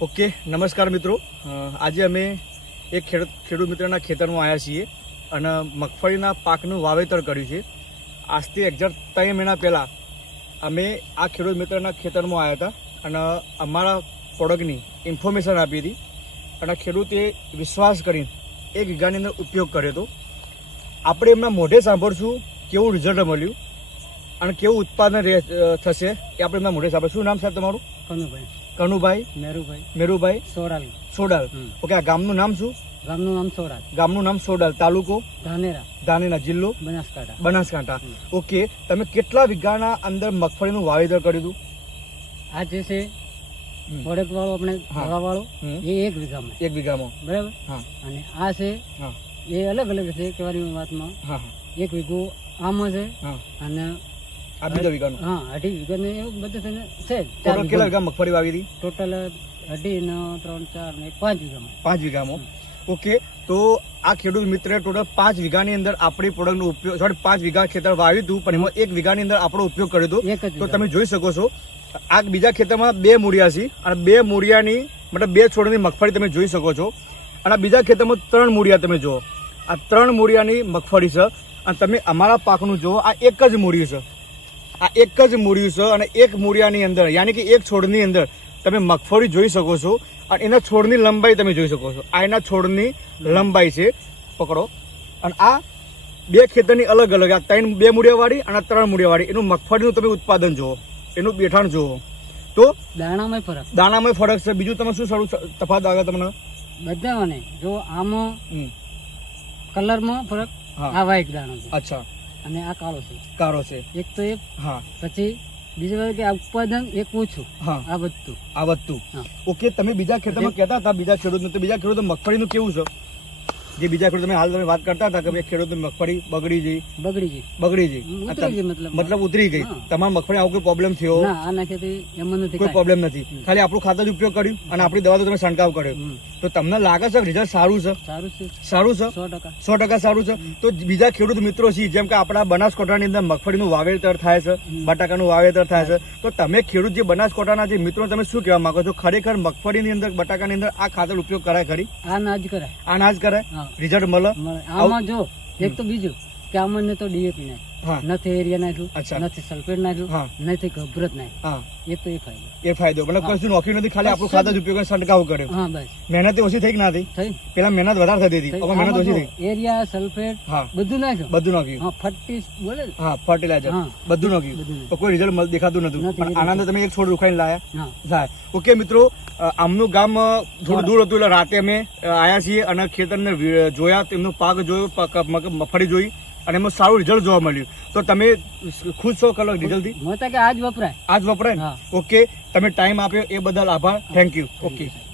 Okay, નમસ્કાર મિત્રો. આજે અમે એક ખેડૂત ખેડૂત મિત્રના ખેતરમાં આવ્યા છીએ અને મગફળીના પાકનું વાવેતર કર્યું છે. આજથી એક્ઝેક્ટ ત્રણ મહિના પહેલાં અમે આ ખેડૂત મિત્રના ખેતરમાં આવ્યા હતા અને અમારા પ્રોડક્ટની ઇન્ફોર્મેશન આપી હતી અને ખેડૂતે વિશ્વાસ કરીને એક વીઘાની અંદર ઉપયોગ કર્યો હતો. આપણે એમના મોઢે સાંભળશું કેવું રિઝલ્ટ મળ્યું અને કેવું ઉત્પાદન થશે એ આપણે એમના મોઢે સાંભળશું. નામ સાહેબ તમારું? કનુભાઈ. કનુભાઈ? મેરુભાઈ. મેરુભાઈ? સોરાલ. સોડાલ. ઓકે આ ગામનું નામ શું? ગામનું નામ સોરાલ. ગામનું નામ સોડાલ. તાલુકો? ધાનેરા. ધાનેરા જિલ્લો? બનાસકાંઠા. બનાસકાંઠા. ઓકે તમે કેટલા વીઘાના અંદર મગફળીનું વાવેતર કર્યું હતું? આ જે છે હમ. વાળો આપણે હા. વાળો એ એક વીઘામાં. એક વીઘામાં. બરાબર? હા. અને આ છે એ અલગ અલગ છે કહેવાની વાતમાં એક વીઘો આમાં છે. અને આ બીજા વીઘાનું હા અઢી વીઘા ને એવું બધું છે ટોટલ કેટલા વીઘા મગફળી વાવી હતી? ટોટલ અઢી ને ત્રણ ચાર ને પાંચ વીઘામાં પાંચ વીઘામાં ઓકે તો આ ખેડૂત મિત્રે ટોટલ પાંચ વીઘાની અંદર આપણી પ્રોડક્ટનો ઉપયોગ સોરી પાંચ વીઘા ખેતર વાવ્યું હતું પણ એમાં એક વીઘાની અંદર આપણો ઉપયોગ કર્યો હતો. તો તમે જોઈ શકો છો આ બીજા ખેતરમાં બે મૂળિયા છે અને બે મૂળિયાની મતલબ બે છોડની મગફળી તમે જોઈ શકો છો. અને આ બીજા ખેતરમાં ત્રણ મૂળિયા તમે જુઓ. આ ત્રણ મૂળિયાની મગફળી છે અને તમે અમારા પાકનું જુઓ આ એક જ મૂળિયું છે. આ એક જ મૂળિયું છે અને એક મૂળિયાની અંદર યાની કે એક છોડની અંદર તમે મગફળી જોઈ શકો છો અને એના છોડની લંબાઈ તમે જોઈ શકો છો. આ એના છોડની લંબાઈ છે પકડો. અને આ બે ખેતરની અલગ અલગ આ ત્રણ બે મૂળિયાવાળી અને ત્રણ મૂળિયાવાળી. એનું મગફળીનું તમે ઉત્પાદન જુઓ એનું બેઠાણ જુઓ. તો દાણામાં ફરક? દાણામાં ફરક છે. બીજું તમે શું સારું તફાત આવે તમને? બધાને જો આમાં કલરમાં ફરક. આ વાઈટ દાણો અચ્છા. અને આ કાળો છે. કાળો છે. એક તો એક હા. પછી બીજી વાત કે આ ઉત્પાદન એક ઓછું હા. આ વધતું. આ વધતું. ઓકે તમે બીજા ખેતરમાં કહેતા હતા બીજા ખેડૂતનું તો બીજા ખેડૂતો મગફળીનું કેવું છે? જે બીજા ખેડૂત તમે હાલ તમે વાત કરતા હતા કે ભાઈ ખેડૂતની મગફળી બગડી ગઈ. બગડી ગઈ. બગડી ગઈ. મતલબ. મતલબ ઉતરી ગઈ. તમારા મગફળી આવો કોઈ પ્રોબ્લેમ થયો? ના કોઈ પ્રોબ્લેમ નથી. ખાલી આપણું ખાતર જ ઉપયોગ કર્યું અને આપણી દવા તો તમે છંટકાવ કર્યો. તો તમને લાગે છે રિઝલ્ટ સારું છે? સારું છે. સો ટકા. સારું છે? તો બીજા ખેડૂત મિત્રો છે જેમ કે આપણા બનાસકાંઠાની અંદર મગફળીનું વાવેતર થાય છે બટાકાનું વાવેતર થાય છે. તો તમે ખેડૂત જે બનાસકાંઠાના જે મિત્રો તમે શું કહેવા માંગો છો? ખરેખર મગફળીની અંદર બટાકાની અંદર આ ખાતર ઉપયોગ કરાય ખરી? આ ના જ કરાય. આ ના કરાય? રિઝલ્ટ મળે. આમાં જો એક તો બીજું કે અમને તો ડીએપી નાખ્યું નથી એરિયા નાખ્યું નથી સલ્ફેટ નાખ્યું નથી ગભરત નાખ્યું. એ તો એ ફાયદો. એ ફાયદો. મતલબ કશું નોખ્યું નથી ખાલી આપણું ખાતર જ ઉપયોગ છંટકાવ કર્યો. હા બસ. મહેનત ઓછી થઈ કે ના થઈ? થઈ. પેલા મહેનત વધારે થતી હતી. હવે મહેનત ઓછી થઈ. એરિયા સલ્ફેટ હા. બધું નાખ્યું. બધું નાખ્યું. હા ફર્ટી બોલે હા ફર્ટિલાઇઝર હા. બધું નાખ્યું. બધું તો કોઈ રિઝલ્ટ દેખાતું નતું. નથી, પણ આનંદ તમે એક છોડ રૂખાઈને લાયા. હા. ઓકે મિત્રો આમનું ગામ થોડું દૂર હતું એટલે રાતે અમે આવ્યા આયા છીએ અને ખેતરને જોયા તેમનો પાક જોયો મગફળી જોઈ. અને એમાં સારું રિઝલ્ટ જોવા મળ્યું. તો તમે ખુશ છો કલર રિઝલ્ટથી કે આજ વપરાય. આજ વપરાય. ઓકે. તમે ટાઈમ આપ્યો એ બદલ આભાર. Thank you okay